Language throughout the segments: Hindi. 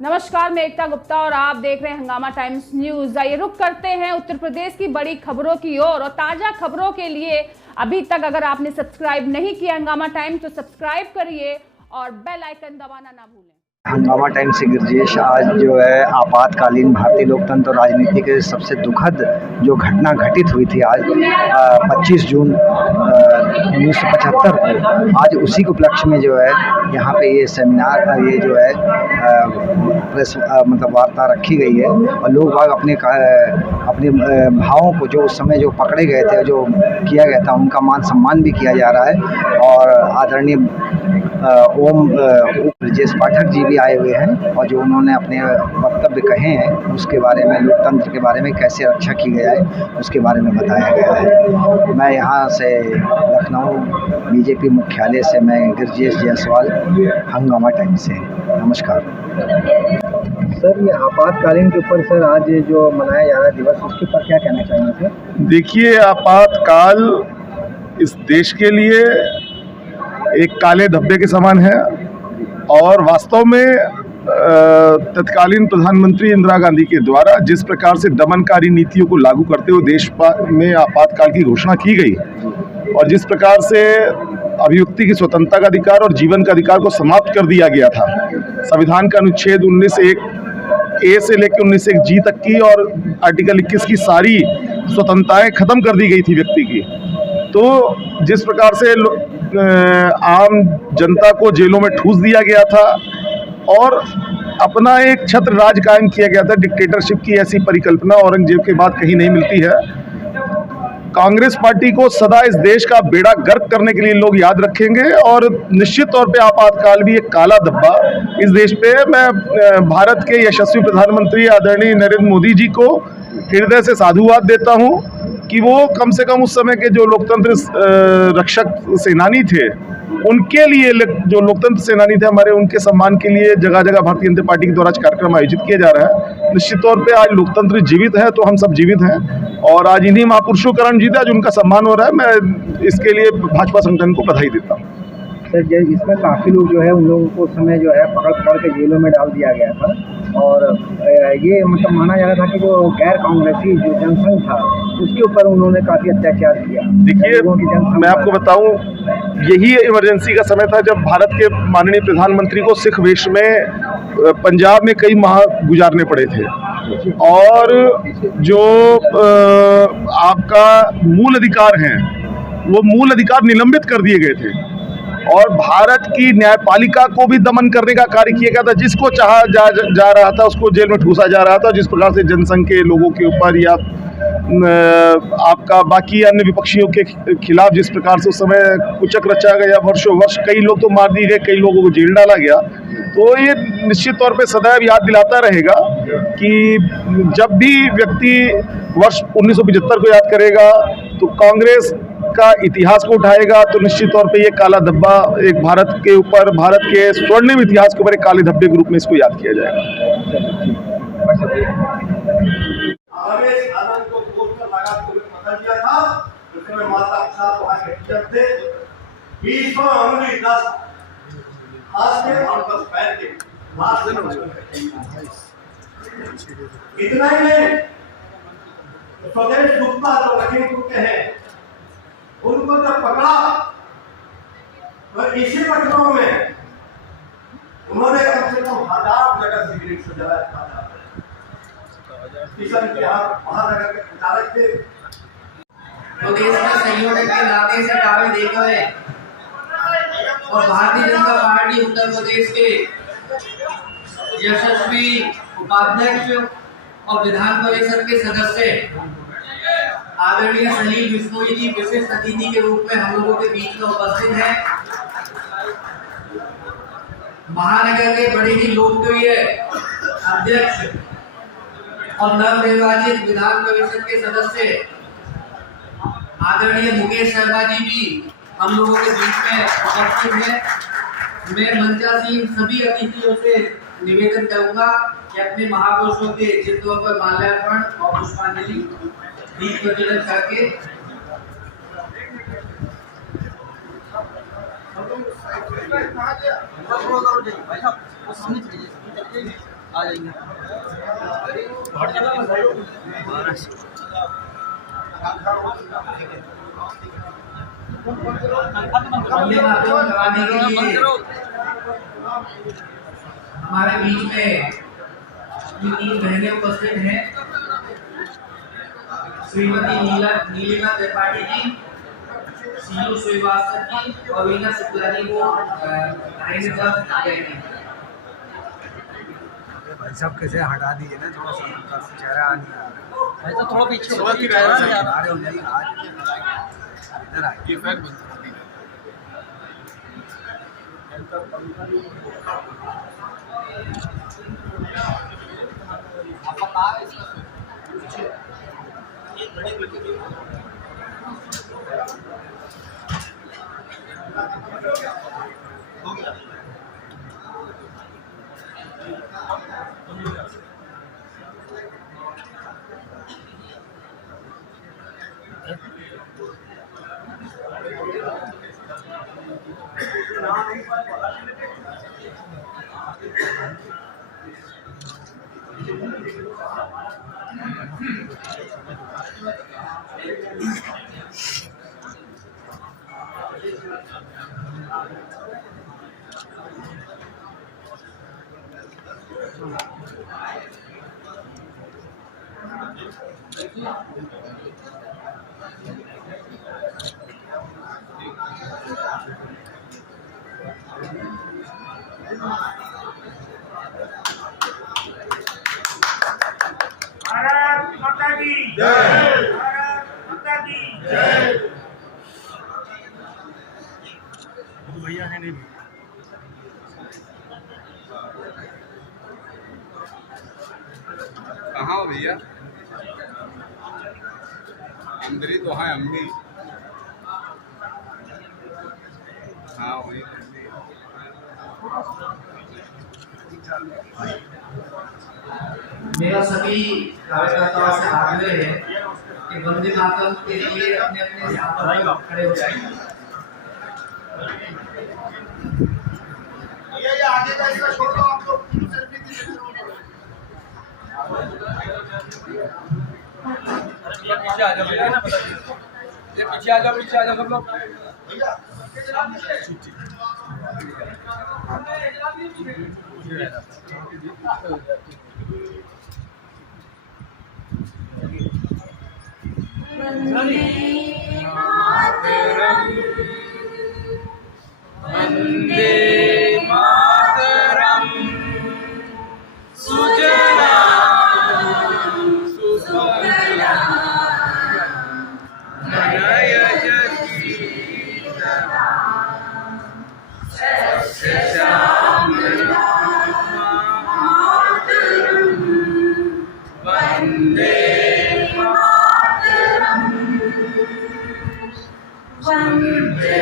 नमस्कार, मैं एकता गुप्ता और आप देख रहे हैं हंगामा टाइम्स न्यूज। आइए रुक करते हैं उत्तर प्रदेश की बड़ी खबरों की ओर और ताजा खबरों के लिए अभी तक अगर आपने सब्सक्राइब नहीं किया हंगामा टाइम्स तो सब्सक्राइब करिए और बेल आइकन दबाना ना भूलें। हंगामा टाइम्स से गिरजेश, आज जो है आपातकालीन भारतीय लोकतंत्र और राजनीति के सबसे दुखद जो घटना घटित हुई थी आज 25 जून 1975 को, आज उसी के उपलक्ष्य में जो है यहाँ पे ये सेमिनार, ये जो है प्रेस मतलब वार्ता रखी गई है और लोग बाग अपने भावों को जो उस समय जो पकड़े गए थे, जो किया गया था, उनका मान सम्मान भी किया जा रहा है। और आदरणीय ओम ब्रजेश पाठक जी भी आए हुए हैं और जो उन्होंने अपने वक्तव्य कहे हैं उसके बारे में, लोकतंत्र के बारे में कैसे रक्षा की गया है उसके बारे में बताया गया है। मैं यहाँ से लखनऊ बीजेपी मुख्यालय से मैं गिरजेश जायसवाल, हंगामा टाइम्स से। नमस्कार सर। ये आपातकालीन के ऊपर सर आज जो मनाया जा रहा है दिवस, उसके ऊपर क्या कहना चाहेंगे सर? देखिए, आपातकाल इस देश के लिए एक काले धब्बे के समान है और वास्तव में तत्कालीन प्रधानमंत्री इंदिरा गांधी के द्वारा जिस प्रकार से दमनकारी नीतियों को लागू करते हुए देश में आपातकाल की घोषणा की गई और जिस प्रकार से अभिव्यक्ति की स्वतंत्रता का अधिकार और जीवन का अधिकार को समाप्त कर दिया गया था, संविधान का अनुच्छेद 19(1)A से लेकर 19(1)G तक की और आर्टिकल 21 की सारी स्वतंत्रताएं खत्म कर दी गई थी व्यक्ति की। तो जिस प्रकार से आम जनता को जेलों में ठूस दिया गया था और अपना एक छत्र राज कायम किया गया था, डिक्टेटरशिप की ऐसी परिकल्पना औरंगजेब के बाद कहीं नहीं मिलती है। कांग्रेस पार्टी को सदा इस देश का बेड़ा गर्क करने के लिए लोग याद रखेंगे और निश्चित तौर पे आपातकाल भी एक काला धब्बा इस देश पे। मैं भारत के यशस्वी प्रधानमंत्री आदरणीय नरेंद्र मोदी जी को हृदय से साधुवाद देता हूं कि वो कम से कम उस समय के जो लोकतंत्र रक्षक सेनानी थे, उनके लिए, जो लोकतंत्र सेनानी थे हमारे, उनके सम्मान के लिए जगह जगह भारतीय जनता पार्टी के द्वारा कार्यक्रम आयोजित किया जा रहा है। निश्चित तौर पे आज लोकतंत्र जीवित है तो हम सब जीवित हैं और आज इन्हीं महापुरुषों का रण जीता, आज उनका सम्मान हो रहा है। मैं इसके लिए भाजपा संगठन को बधाई देता हूँ। सर, इसमें काफ़ी लोग जो है उन लोगों को उस समय जो है पकड़ के जेलों में डाल दिया गया था और ये मतलब माना जा रहा था कि जो गैर कांग्रेसी जो जनसंघ था उसके ऊपर उन्होंने काफ़ी अत्याचार किया। देखिए, मैं आपको बताऊं, यही इमरजेंसी का समय था जब भारत के माननीय प्रधानमंत्री को सिख वेश में पंजाब में कई माह गुजारने पड़े थे और जो आपका मूल अधिकार हैं वो मूल अधिकार निलंबित कर दिए गए थे और भारत की न्यायपालिका को भी दमन करने का कार्य किया गया था। जिसको चाहा जा रहा था उसको जेल में ठूसा जा रहा था। जिस प्रकार से जनसंघ के लोगों के ऊपर या आपका बाकी अन्य विपक्षियों के खिलाफ जिस प्रकार से उस समय कुचक रचा गया, वर्षों वर्ष कई लोग तो मार दिए गए, कई लोगों को जेल डाला गया। तो ये निश्चित तौर पे सदैव याद दिलाता रहेगा कि जब भी व्यक्ति वर्ष 1975 को याद करेगा तो कांग्रेस का इतिहास को उठाएगा तो निश्चित तौर पे ये काला धब्बा एक भारत के ऊपर, भारत के स्वर्णिम इतिहास के ऊपर एक काले धब्बे के रूप में इसको याद किया जाएगा। इतना ही नहीं, स्वदेश गुप्ता जो लखीमपुर के हैं उनको जब पकड़ा तो इसी लखनऊ में उन्होंने कम से कम 1000 जगह सिगरेट से जलाया था। किशन के महानगर के प्रचारक थे। तो देश में सहयोग के नाते से दावे दे गए और भारतीय जनता पार्टी उत्तर प्रदेश के यशस्वी उपाध्यक्ष और विधान परिषद के सदस्य आदरणीय सलील बिश्नोई जी विशिष्ट अतिथि के रूप में हम लोगों के बीच में उपस्थित हैं। महानगर के बड़े ही लोकप्रिय अध्यक्ष और नवनिर्वाचित विधान परिषद के सदस्य आदरणीय मुकेश शर्मा जी भी हम लोगों के बीच में उपस्थित हैं। मैं मंचासीन सभी अतिथियों से निवेदन करूंगा कि अपने महापुरुषों के चित्रों पर माल्यार्पण और पुष्पांजलि दीप प्रज्वलन करके भाई साहब वंदे मातरम गाने के लिए हमारे बीच में तीन बहनें उपस्थित हैं। श्रीमती नीलिमा त्रिपाठी जी, सीयू श्रीवास्तव जी और वीना शुक्ला जी को भाई साहब कैसे हटा दीजिए ना, थोड़ा सा उनका चेहरा नहीं आ रहा ऐसा थोड़ा पीछे है। किनारे हो जाइए, आज इधर आइए। भारत माता की जय, भारत माता की जय। भैया है नहीं, कहाँ हो भैया? अंदर ही तो है हम भी। हाँ वही। मेरा सभी कार्यकर्ताओं से आग्रह है कि वंदे मातरम के लिए अपने अपने स्थानों पर खड़े हो जाएं। ये आगे का इसका छोड़ो, आप लोग सेल्फी की पीछे आ जाओ भैया, ना बता दीजिए। ये पीछे आ जाओ सब लोग। वंदे मातरम सुजलां सुफलां मनयज शीतलां सस्यश्यामलां वंदे वंदे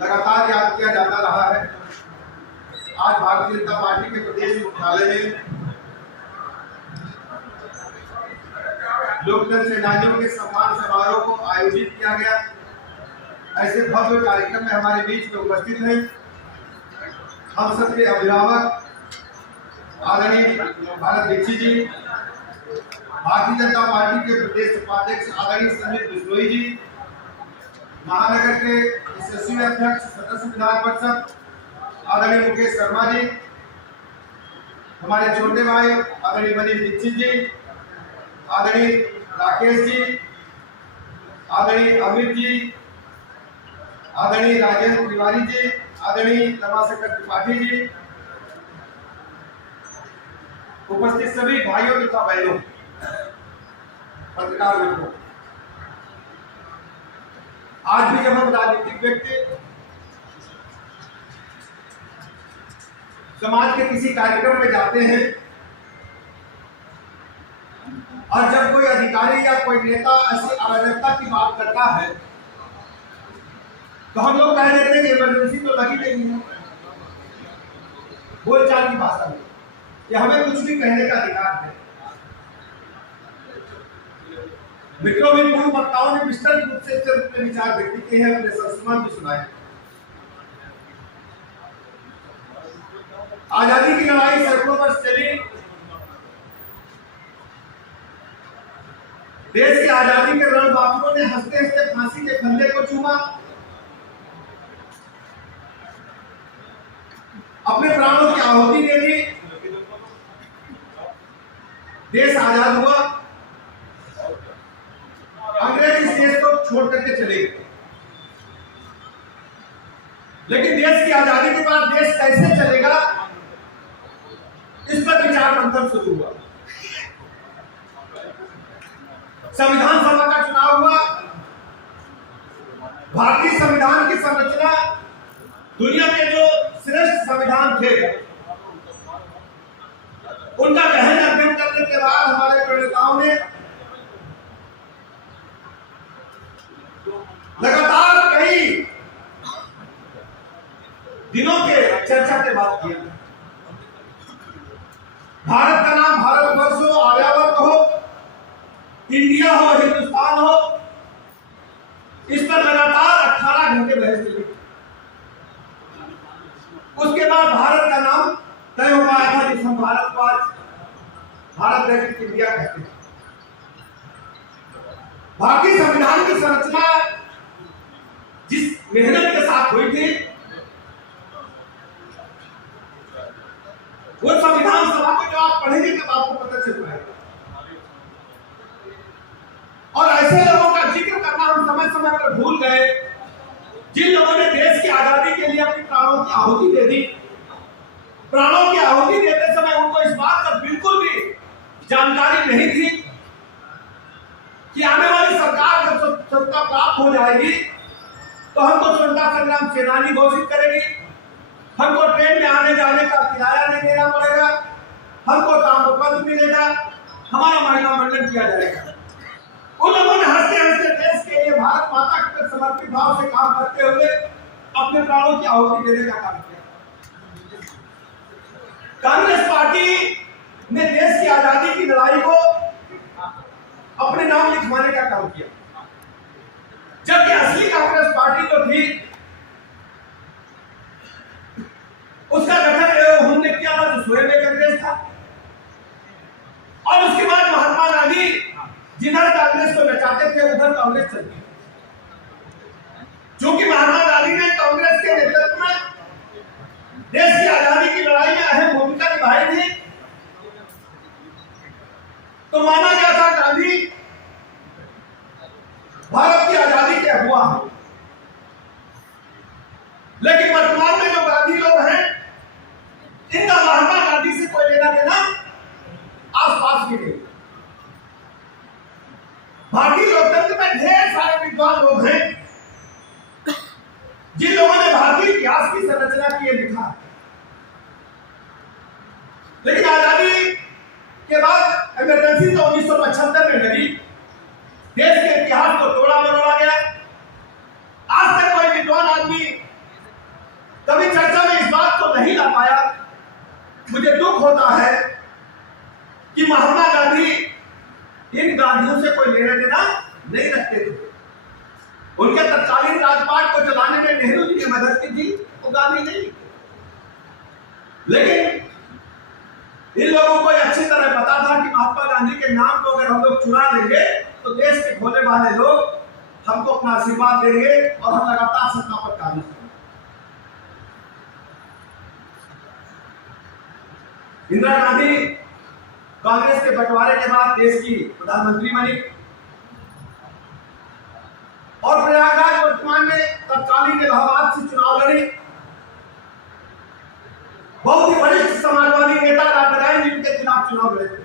लगातार याद किया जाता रहा है। आज भारतीय जनता पार्टी के प्रदेश मुख्यालय में लोकतंत्र सेनानियों के सम्मान समारोह को आयोजित किया गया। ऐसे भव्य कार्यक्रम में हमारे बीच में उपस्थित हैं हम सबके अभिभावक आदरणीय भारत दीक्षित जी, भारतीय जनता पार्टी के प्रदेश उपाध्यक्ष आदरणीय संजीव बिश्नोई जी, महानगर के यशस्वी अध्यक्ष सदस्य विधान परिषद आदरणीय मुकेश शर्मा जी, हमारे छोटे भाई आदरणीय मनीष दीक्षित जी, आदरणीय राकेश जी, आदरणीय अमित जी, आदरणीय राजेंद्र तिवारी जी, आदरणीय रमाशंकर त्रिपाठी जी, उपस्थित सभी भाइयों तथा बहनों, पत्रकार मित्रों, आज भी जब हम राजनीतिक व्यक्ति समाज के किसी कार्यक्रम में जाते हैं और जब कोई अधिकारी या कोई नेता ऐसी अराजकता की बात करता है तो हम लोग कह देते हैं कि इमरजेंसी तो लगी नहीं है, बोलचाल की भाषा में, या हमें कुछ भी कहने का अधिकार है। मित्रों में पूर्व वक्ताओं ने विस्तृत रूप से अपने विचार व्यक्त किए हैं, अपने संस्मरण भी सुनाए। आजादी की लड़ाई सड़कों पर चली, देश की आजादी के रणबांकुरों ने हंसते हंसते फांसी के फंदे को चूमा, अपने प्राणों की आहुति दे दी, देश आजाद हुआ, अंग्रेज इस देश को छोड़ करके चले गए। लेकिन देश की आजादी के बाद देश कैसे चलेगा, इस पर विचार मंथन शुरू हुआ। संविधान सभा का चुनाव हुआ। भारतीय संविधान की संरचना दुनिया के जो श्रेष्ठ संविधान थे उनका गहन अध्ययन करने के बाद हमारे प्रणेताओं ने लगातार कई दिनों के चर्चा के बाद किया। भारत का नाम भारतवर्ष हो, आर्यावर्त हो, इंडिया हो, हिंदुस्तान हो, इस पर लगातार 18 घंटे बहस चली। उसके बाद भारत का नाम तय हो पाया था, जिसे हम भारत को आज भारत देश इंडिया कहते हैं। भारतीय संविधान की संरचना जिस मेहनत के साथ हुई थी, वो संविधान सभा को जो आप पढ़ेंगे तब आपको पता चल पाएगा। और ऐसे लोगों का जिक्र करना हम समय समय पर भूल गए जिन लोगों ने देश की आजादी के लिए अपनी प्राणों की आहुति दे दी। प्राणों की आहुति देते समय उनको इस बात का बिल्कुल भी जानकारी नहीं थी कि आने वाली सरकार जब सत्ता प्राप्त हो जाएगी तो हमको स्वतंत्रता संग्राम सेनानी घोषित करेगी, हमको ट्रेन में आने जाने का किराया नहीं देना पड़ेगा, हमको ताम्रपत्र मिलेगा, हमारा महिला मंडन किया जाएगा। उन लोगों ने हंसते हंसते देश के लिए भारत माता के समर्पित भाव से काम करते हुए अपने प्राणों की आहुति देने का काम किया। कांग्रेस पार्टी ने देश की आजादी की लड़ाई को अपने नाम लिखवाने का काम किया, जबकि असली कांग्रेस पार्टी जो थी उसका गठन हमने किया था जो स्वयं एक अंग्रेज था। और उसके बाद महात्मा गांधी जिधर कांग्रेस को नचाते थे उधर कांग्रेस चल गई। चूंकि महात्मा गांधी ने कांग्रेस के नेतृत्व में देश की आजादी की लड़ाई में अहम भूमिका निभाई थी, तो माना गया था गांधी भारत की आजादी के अगुवा हैं। लेकिन वर्तमान में जो गांधी लोग हैं इनका महात्मा गांधी से कोई लेना देना आसपास भी नहीं। भारतीय लोकतंत्र में ढेर सारे विद्वान लोग हैं जिन लोगों ने भारतीय इतिहास की संरचना की है, लिखा है। लेकिन आजादी के बाद इमरजेंसी तो 1975 में लगी, देश के इतिहास को तोड़ा मरोड़ा गया, लेना देना नहीं रखते थे। उनके तत्कालीन राजपाट को चलाने में नेहरू जी ने मदद की थी, वो गांधी नहीं। लेकिन इन लोगों को अच्छी तरह पता था कि महात्मा गांधी के नाम को अगर हम लोग चुरा लेंगे तो देश के भोले वाले लोग हमको अपना आशीर्वाद देंगे और हम लगातार सत्ता पर काबिज करेंगे। इंदिरा गांधी कांग्रेस के बंटवारे के बाद देश की प्रधानमंत्री बनी और प्रयागराज वर्तमान में तत्कालीन इलाहाबाद से चुनाव लड़ी। बहुत ही वरिष्ठ समाजवादी नेता रामनारायण जी के खिलाफ चुनाव लड़े थे।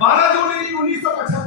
12 जून 1975